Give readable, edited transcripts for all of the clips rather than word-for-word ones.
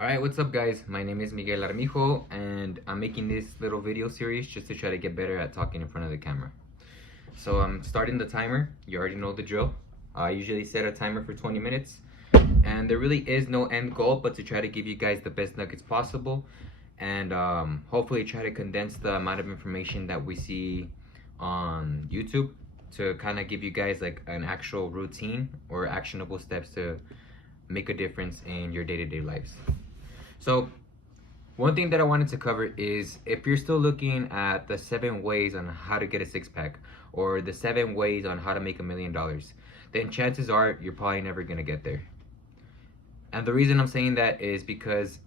Alright, what's up guys? My name is Miguel Armijo and I'm making this little video series just to try to get better at talking in front of the camera. So I'm starting the timer. You already know the drill. I usually set a timer for 20 minutes and there really is no end goal but to try to give you guys the best nuggets possible and hopefully try to condense the amount of information that we see on YouTube to kind of give you guys like an actual routine or actionable steps to make a difference in your day-to-day lives. So one thing that I wanted to cover is if you're still looking at the 7 ways on how to get a six-pack or the 7 ways on how to make $1 million, then chances are you're probably never gonna get there. And the reason I'm saying that is because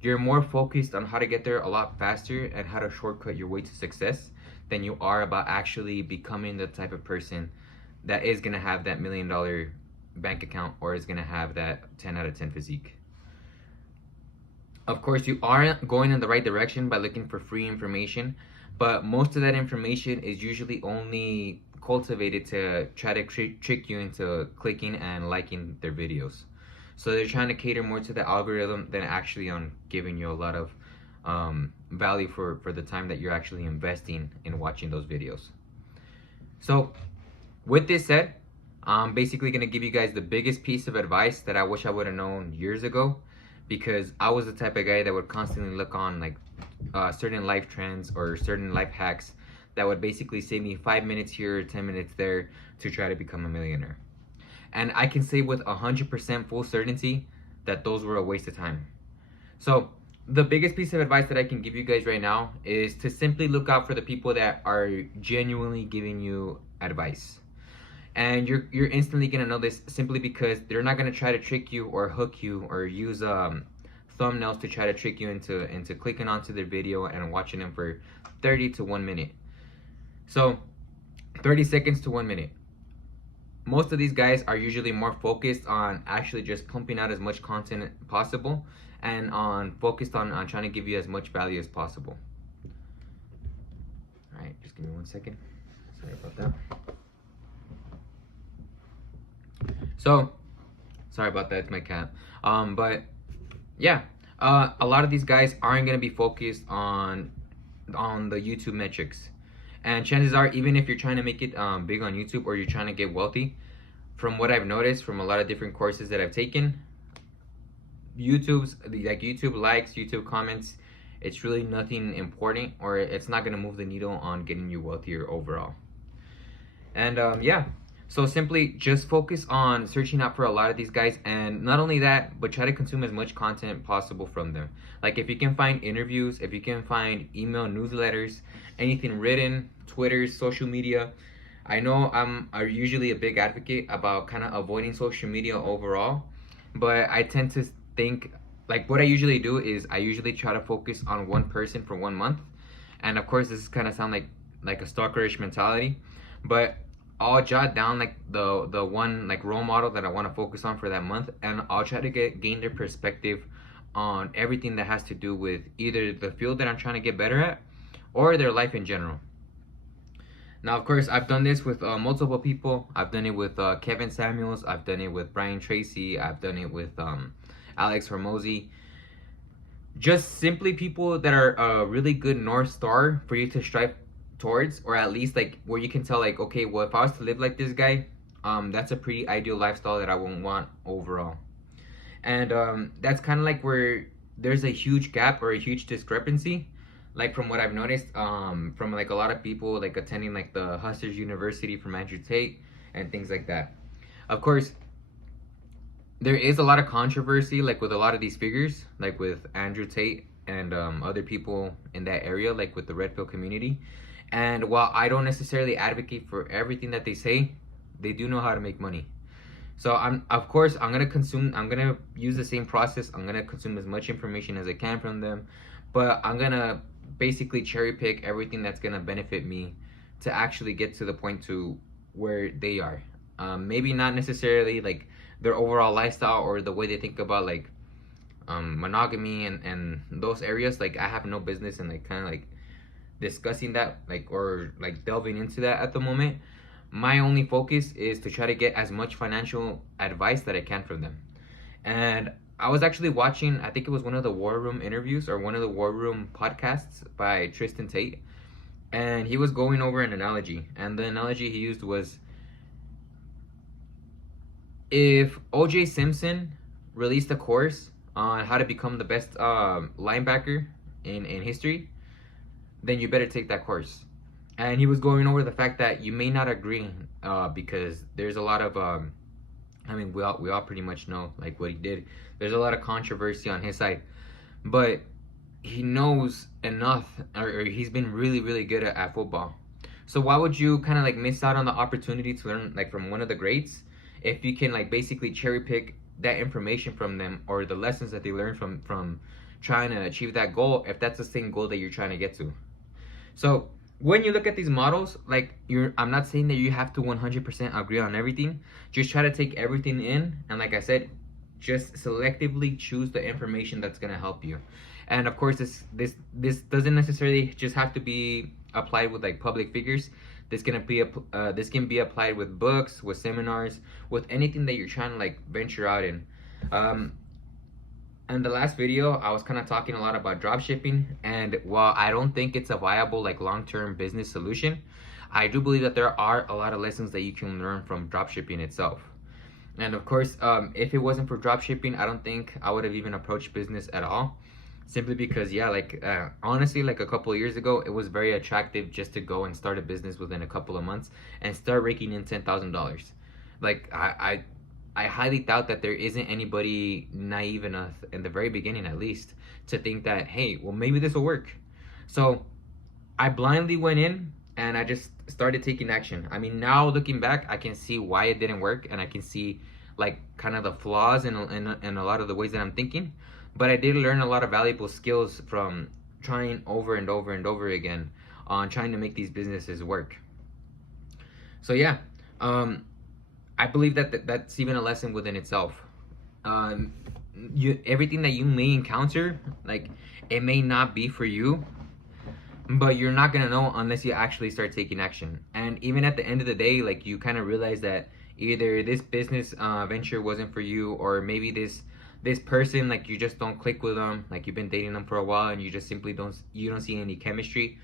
you're more focused on how to get there a lot faster and how to shortcut your way to success than you are about actually becoming the type of person that is gonna have that $1 million bank account or is gonna have that 10 out of 10 physique. Of course, you are going in the right direction by looking for free information, but most of that information is usually only cultivated to try to trick you into clicking and liking their videos. So they're trying to cater more to the algorithm than actually on giving you a lot of value for the time that you're actually investing in watching those videos. So with this said, I'm basically going to give you guys the biggest piece of advice that I wish I would have known years ago, because I was the type of guy that would constantly look on like certain life trends or certain life hacks that would basically save me 5 minutes here, 10 minutes there to try to become a millionaire. And I can say with 100% full certainty that those were a waste of time. So the biggest piece of advice that I can give you guys right now is to simply look out for the people that are genuinely giving you advice. And you're instantly gonna know this simply because they're not gonna try to trick you or hook you or use thumbnails to try to trick you into clicking onto their video and watching them for 30 to 1 minute. So 30 seconds to 1 minute. Most of these guys are usually more focused on actually just pumping out as much content possible and focused on trying to give you as much value as possible. All right, just give me 1 second. Sorry about that. So, sorry about that, it's my cat. But yeah, a lot of these guys aren't gonna be focused on the YouTube metrics. And chances are, even if you're trying to make it big on YouTube or you're trying to get wealthy, from what I've noticed from a lot of different courses that I've taken, YouTube likes, YouTube comments, it's really nothing important, or it's not gonna move the needle on getting you wealthier overall. And yeah. So simply just focus on searching out for a lot of these guys, and not only that, but try to consume as much content possible from them. Like if you can find interviews, if you can find email newsletters, anything written, Twitter, social media. I know I'm usually a big advocate about kind of avoiding social media overall, but I tend to think like what I usually do is I usually try to focus on one person for 1 month. And of course this is kind of sound like a stalkerish mentality, but I'll jot down like the one like role model that I want to focus on for that month, and I'll try to gain their perspective on everything that has to do with either the field that I'm trying to get better at or their life in general. Now, of course, I've done this with multiple people. I've done it with Kevin Samuels. I've done it with Brian Tracy. I've done it with Alex Hormozi. Just simply people that are a really good North Star for you to strive towards, or at least like where you can tell like, okay, well, if I was to live like this guy, that's a pretty ideal lifestyle that I would want overall. And that's kind of like where there's a huge gap or a huge discrepancy, like from what I've noticed from like a lot of people like attending like the Hustlers University from Andrew Tate and things like that. Of course, there is a lot of controversy like with a lot of these figures, like with Andrew Tate and other people in that area, like with the Red Pill community. And while I don't necessarily advocate for everything that they say, they do know how to make money. So I'm gonna use the same process. I'm gonna consume as much information as I can from them, but I'm gonna basically cherry pick everything that's gonna benefit me to actually get to the point to where they are. Maybe not necessarily like their overall lifestyle or the way they think about like monogamy and those areas. Like I have no business in like kind of like discussing that like or like delving into that at the moment. My only focus is to try to get as much financial advice that I can from them. And I was actually watching, I think it was one of the War Room interviews or one of the War Room podcasts by Tristan Tate, and he was going over an analogy, and the analogy he used was, if OJ Simpson released a course on how to become the best linebacker in history, then you better take that course. And he was going over the fact that you may not agree, because there's a lot of I mean, we all pretty much know like what he did. There's a lot of controversy on his side, but he knows enough, or he's been really good at football. So why would you kind of like miss out on the opportunity to learn like from one of the greats if you can like basically cherry pick that information from them, or the lessons that they learned from trying to achieve that goal, if that's the same goal that you're trying to get to. So when you look at these models, like I'm not saying that you have to 100% agree on everything. Just try to take everything in, and like I said, just selectively choose the information that's gonna help you. And of course, this doesn't necessarily just have to be applied with like public figures. This can be applied with books, with seminars, with anything that you're trying to like venture out in. In the last video, I was kind of talking a lot about drop shipping, and while I don't think it's a viable like long-term business solution, I do believe that there are a lot of lessons that you can learn from drop shipping itself. And of course, if it wasn't for drop shipping, I don't think I would have even approached business at all, simply because yeah, like honestly, like a couple of years ago, it was very attractive just to go and start a business within a couple of months and start raking in $10,000. Like I highly doubt that there isn't anybody naive enough, in the very beginning at least, to think that, hey, well, maybe this will work. So I blindly went in and I just started taking action. I mean, now looking back, I can see why it didn't work, and I can see like kind of the flaws in a lot of the ways that I'm thinking. But I did learn a lot of valuable skills from trying over and over and over again on trying to make these businesses work. So yeah, I believe that that's even a lesson within itself. Everything that you may encounter, like, it may not be for you, but you're not gonna know unless you actually start taking action. And even at the end of the day, like, you kind of realize that either this business venture wasn't for you, or maybe this person, like, you just don't click with them, like you've been dating them for a while and you just simply don't see any chemistry.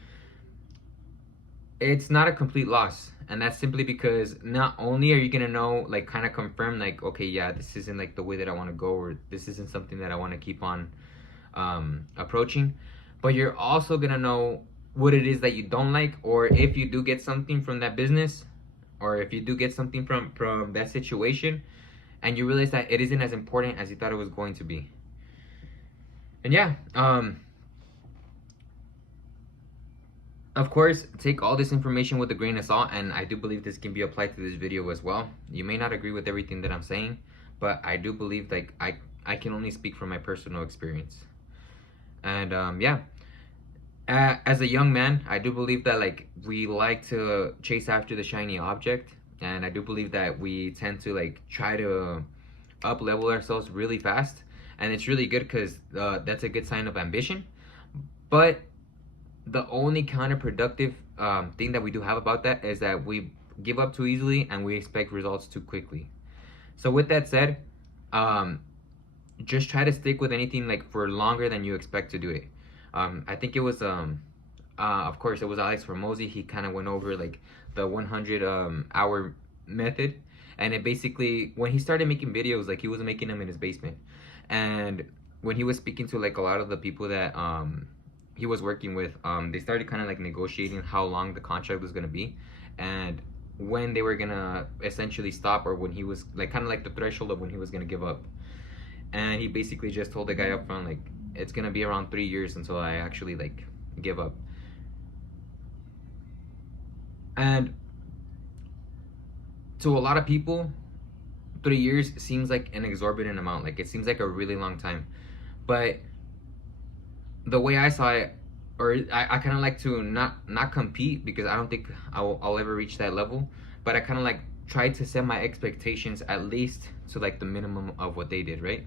It's not a complete loss, and that's simply because not only are you gonna know, like, kind of confirm, like, okay, yeah, this isn't like the way that I want to go, or this isn't something that I want to keep on approaching, but you're also gonna know what it is that you don't like, or if you do get something from that business, or if you do get something from that situation, and you realize that it isn't as important as you thought it was going to be. And yeah, of course, take all this information with a grain of salt, and I do believe this can be applied to this video as well. You may not agree with everything that I'm saying, but I do believe, like, I can only speak from my personal experience. And yeah, as a young man, I do believe that, like, we like to chase after the shiny object, and I do believe that we tend to, like, try to up level ourselves really fast, and it's really good because that's a good sign of ambition. But the only counterproductive thing that we do have about that is that we give up too easily and we expect results too quickly. So with that said, just try to stick with anything like for longer than you expect to do it. I think it was of course it was Alex Hormozi. He kind of went over like the 100 hour method, and it basically, when he started making videos, like, he was making them in his basement, and when he was speaking to like a lot of the people that he was working with, they started kind of like negotiating how long the contract was going to be, and when they were going to essentially stop, or when he was like kind of like the threshold of when he was going to give up. And he basically just told the guy up front, like, it's going to be around 3 years until I actually like give up. And to a lot of people, 3 years seems like an exorbitant amount. Like, it seems like a really long time. But the way I saw it, or I kind of like to not compete, because I don't think I'll ever reach that level, but I kind of like try to set my expectations at least to like the minimum of what they did, right?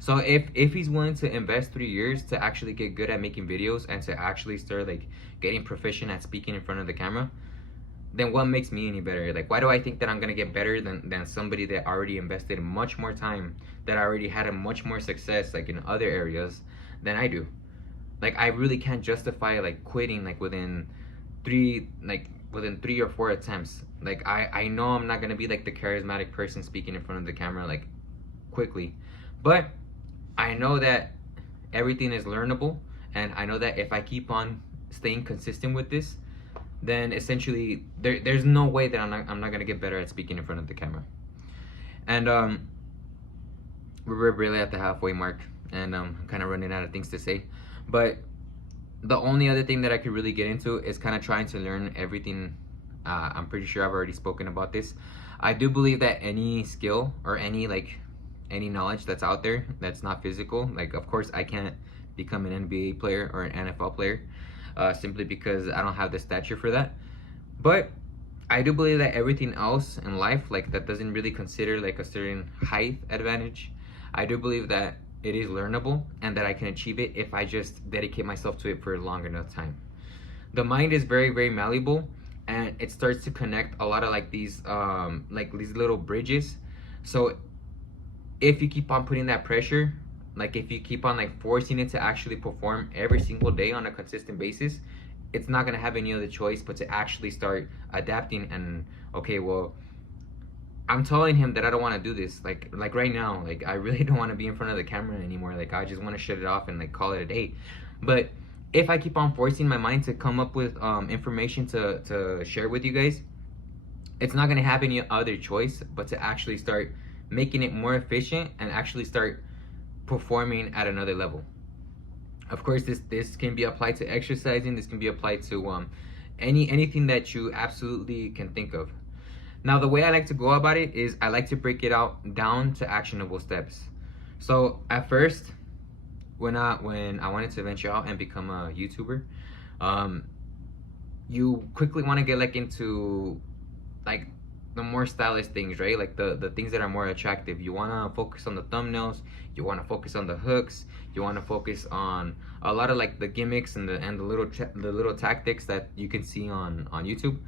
So if he's willing to invest 3 years to actually get good at making videos and to actually start like getting proficient at speaking in front of the camera, then what makes me any better? Like, why do I think that I'm gonna get better than somebody that already invested much more time, that already had a much more success like in other areas than I do? Like, I really can't justify like quitting like within 3 or 4 attempts. Like, I know I'm not gonna be like the charismatic person speaking in front of the camera like quickly, but I know that everything is learnable, and I know that if I keep on staying consistent with this, then essentially there's no way that I'm not gonna get better at speaking in front of the camera. And we're really at the halfway mark, and I'm kind of running out of things to say. But the only other thing that I could really get into is kind of trying to learn everything. I'm pretty sure I've already spoken about this. I do believe that any skill or any knowledge that's out there that's not physical, like of course I can't become an NBA player or an NFL player, simply because I don't have the stature for that. But I do believe that everything else in life, like that doesn't really consider like a certain height advantage, I do believe that it is learnable and that I can achieve it if I just dedicate myself to it for a long enough time. The mind is very, very malleable, and it starts to connect a lot of like these little bridges. So if you keep on putting that pressure, like if you keep on like forcing it to actually perform every single day on a consistent basis, it's not gonna have any other choice but to actually start adapting. And okay, well, I'm telling him that I don't want to do this. Like right now, like I really don't want to be in front of the camera anymore. Like I just want to shut it off and like call it a day. But if I keep on forcing my mind to come up with information to share with you guys, it's not gonna have any other choice but to actually start making it more efficient and actually start performing at another level. Of course, this can be applied to exercising. This can be applied to anything that you absolutely can think of. Now, the way I like to go about it is I like to break it out down to actionable steps. So at first, when I wanted to venture out and become a YouTuber, you quickly want to get like into like the more stylish things, right? Like the things that are more attractive. You want to focus on the thumbnails, you want to focus on the hooks, you want to focus on a lot of like the gimmicks and the little tactics that you can see on YouTube.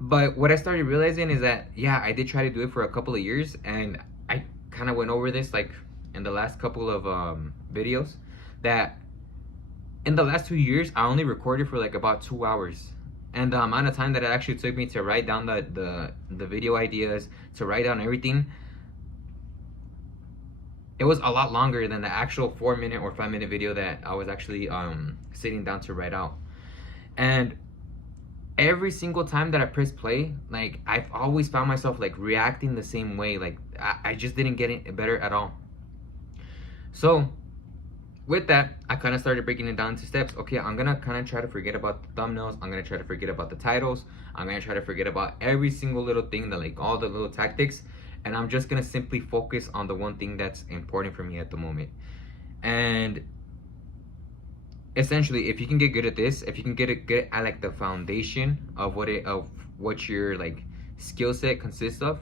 But what I started realizing is that, yeah, I did try to do it for a couple of years, and I kind of went over this like in the last couple of videos, that in the last 2 years I only recorded for like about 2 hours. And the amount of time that it actually took me to write down the video ideas, to write down everything, it was a lot longer than the actual 4-minute or 5-minute video that I was actually sitting down to write out. And every single time that I press play, like I've always found myself like reacting the same way. Like I just didn't get it better at all. So with that, I kind of started breaking it down into steps. Okay, I'm gonna kind of try to forget about the thumbnails. I'm gonna try to forget about the titles. I'm gonna try to forget about every single little thing, that like all the little tactics, and I'm just gonna simply focus on the one thing that's important for me at the moment. And essentially, if you can get good at this, if you can get good at like the foundation of what your like skill set consists of,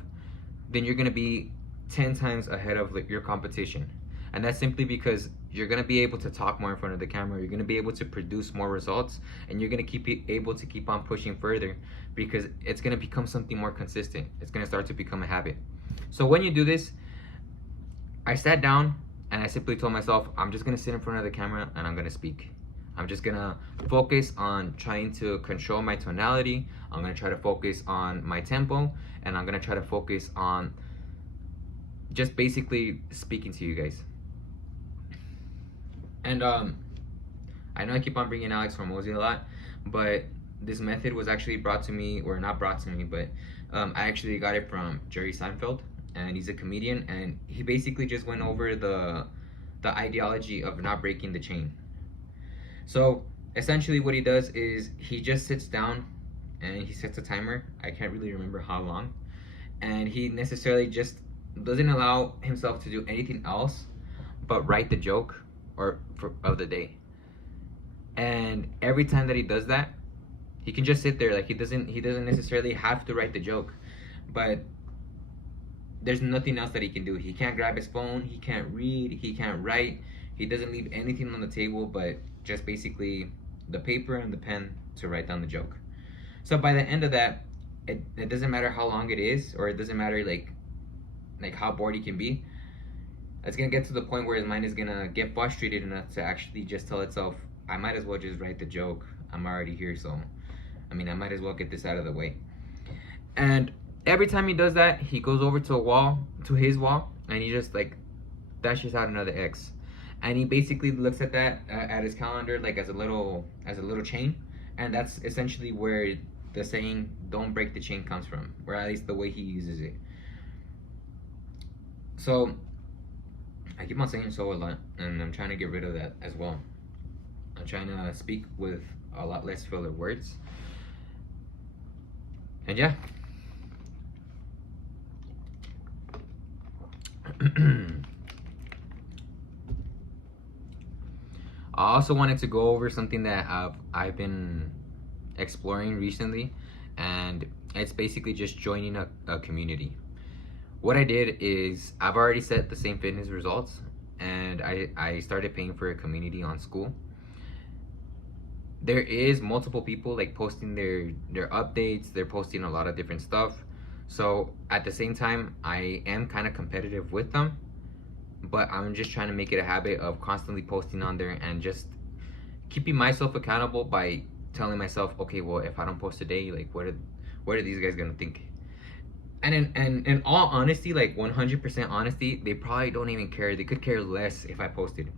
then you're gonna be 10 times ahead of like your competition. And that's simply because you're gonna be able to talk more in front of the camera, you're gonna be able to produce more results, and you're gonna able to keep on pushing further, because it's gonna become something more consistent. It's gonna start to become a habit. So when you do this, I sat down and I simply told myself, I'm just gonna sit in front of the camera and I'm gonna speak. I'm just gonna focus on trying to control my tonality. I'm gonna try to focus on my tempo, and I'm gonna try to focus on just basically speaking to you guys. And I know I keep on bringing Alex Hormozi a lot, but this method was actually brought to me, or not brought to me, but I actually got it from Jerry Seinfeld, and he's a comedian, and he basically just went over the ideology of not breaking the chain. So essentially what he does is he just sits down and he sets a timer. I can't really remember how long. And he necessarily just doesn't allow himself to do anything else but write the joke of the day. And every time that he does that, he can just sit there. Like he doesn't necessarily have to write the joke, but there's nothing else that he can do. He can't grab his phone, he can't read, he can't write. He doesn't leave anything on the table but just basically the paper and the pen to write down the joke. So by the end of that, it doesn't matter how long it is, or it doesn't matter like how bored he can be. It's gonna get to the point where his mind is gonna get frustrated enough to actually just tell itself, I might as well just write the joke. I'm already here, so I mean, I might as well get this out of the way. And every time he does that, he goes over to his wall, and he just like dashes out another X. And he basically looks at that at his calendar like as a little chain, and that's essentially where the saying "don't break the chain" comes from, or at least the way he uses it. So I keep on saying "so" a lot, and I'm trying to get rid of that as well. I'm trying to speak with a lot less filler words. And yeah. I also wanted to go over something that I've been exploring recently, and it's basically just joining a community. What I did is I've already set the same fitness results, and I started paying for a community on Skool. There is multiple people like posting their updates. They're posting a lot of different stuff. So at the same time, I am kind of competitive with them, but I'm just trying to make it a habit of constantly posting on there and just keeping myself accountable by telling myself, okay, well, if I don't post today, like what are these guys gonna think? And in all honesty, like 100% honesty, they probably don't even care. They could care less if I posted,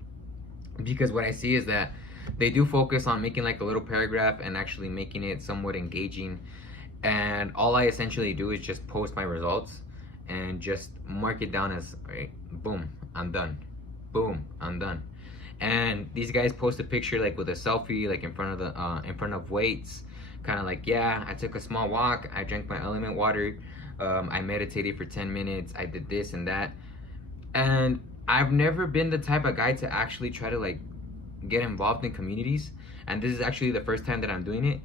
because what I see is that they do focus on making like a little paragraph and actually making it somewhat engaging. And all I essentially do is just post my results and just mark it down as, all right, boom, I'm done. Boom, I'm done. And these guys post a picture like with a selfie, like in front of weights, kind of like, yeah, I took a small walk, I drank my element water, I meditated for 10 minutes, I did this and that. And I've never been the type of guy to actually try to like get involved in communities, and this is actually the first time that I'm doing it.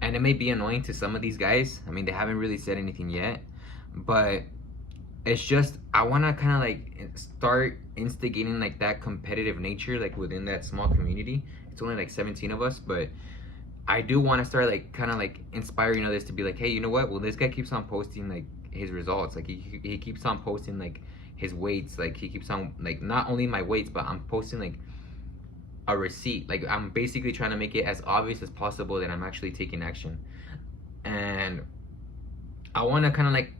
And it may be annoying to some of these guys. I mean, they haven't really said anything yet, but it's just I want to kind of like start instigating like that competitive nature like within that small community. It's only like 17 of us, but I do want to start like kind of like inspiring others to be like, hey, you know what, well, this guy keeps on posting like his results, like he keeps on posting like his weights, like he keeps on like not only my weights, but I'm posting like a receipt. Like I'm basically trying to make it as obvious as possible that I'm actually taking action. And I want to kind of like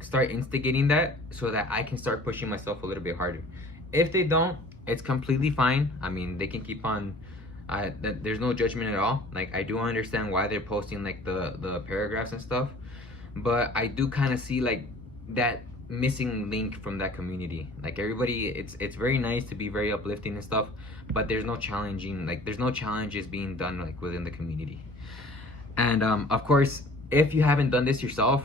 start instigating that so that I can start pushing myself a little bit harder. If they don't, it's completely fine. I mean, they can keep on there's no judgment at all. Like I do understand why they're posting like the paragraphs and stuff, but I do kind of see like that missing link from that community. Like everybody, it's very nice to be very uplifting and stuff, but there's no challenging, like there's no challenges being done like within the community. And of course, if you haven't done this yourself,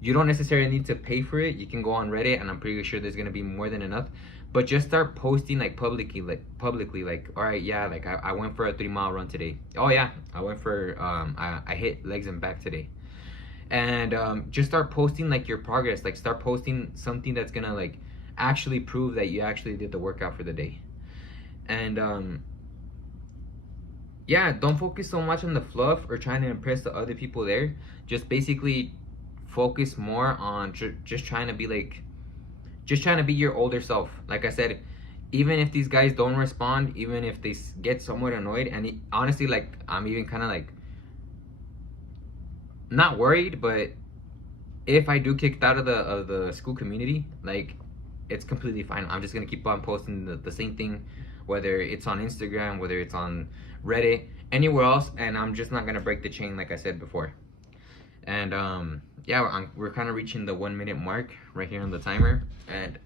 you don't necessarily need to pay for it. You can go on Reddit, and I'm pretty sure there's gonna be more than enough. But just start posting like publicly, like, all right, yeah, like I went for a 3-mile run today. Oh yeah, I went for I hit legs and back today. And just start posting like your progress. Like start posting something that's gonna like actually prove that you actually did the workout for the day. And yeah, don't focus so much on the fluff or trying to impress the other people there. Just basically focus more on just trying to be like, just trying to be your older self. Like I said, even if these guys don't respond, even if they get somewhat annoyed, and honestly, like I'm even kind of like not worried, but if I do kicked out of the Skool community, like it's completely fine. I'm just gonna keep on posting the same thing, whether it's on Instagram, whether it's on Reddit, anywhere else, and I'm just not gonna break the chain like I said before. And yeah, we're kind of reaching the 1 minute mark right here on the timer, and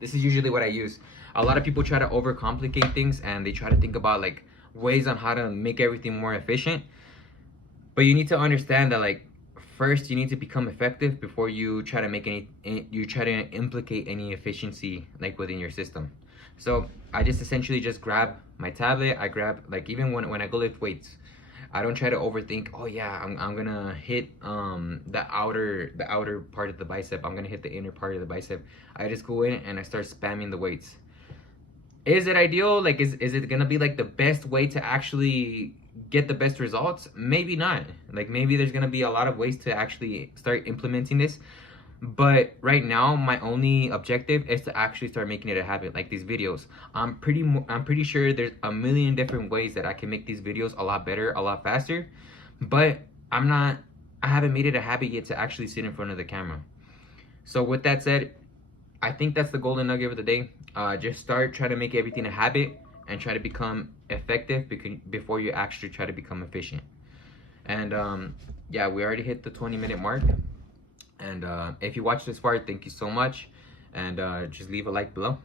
this is usually what I use. A lot of people try to overcomplicate things, and they try to think about like ways on how to make everything more efficient, but you need to understand that like first you need to become effective before you try to make you try to implicate any efficiency like within your system. So I just essentially just grab my tablet. I grab, like, even when I go lift weights, I don't try to overthink. Oh yeah, I'm gonna hit the outer part of the bicep, I'm gonna hit the inner part of the bicep. I just go in and I start spamming the weights. Is it ideal? Like is it gonna be like the best way to actually get the best results? Maybe not. Like, maybe there's gonna be a lot of ways to actually start implementing this, but right now my only objective is to actually start making it a habit, like these videos. I'm pretty sure there's a million different ways that I can make these videos a lot better, a lot faster, but I haven't made it a habit yet to actually sit in front of the camera. So with that said, I think that's the golden nugget of the day. Just start trying to make everything a habit and try to become effective before you actually try to become efficient. And yeah, we already hit the 20-minute mark. And if you watched this far, thank you so much. And just leave a like below.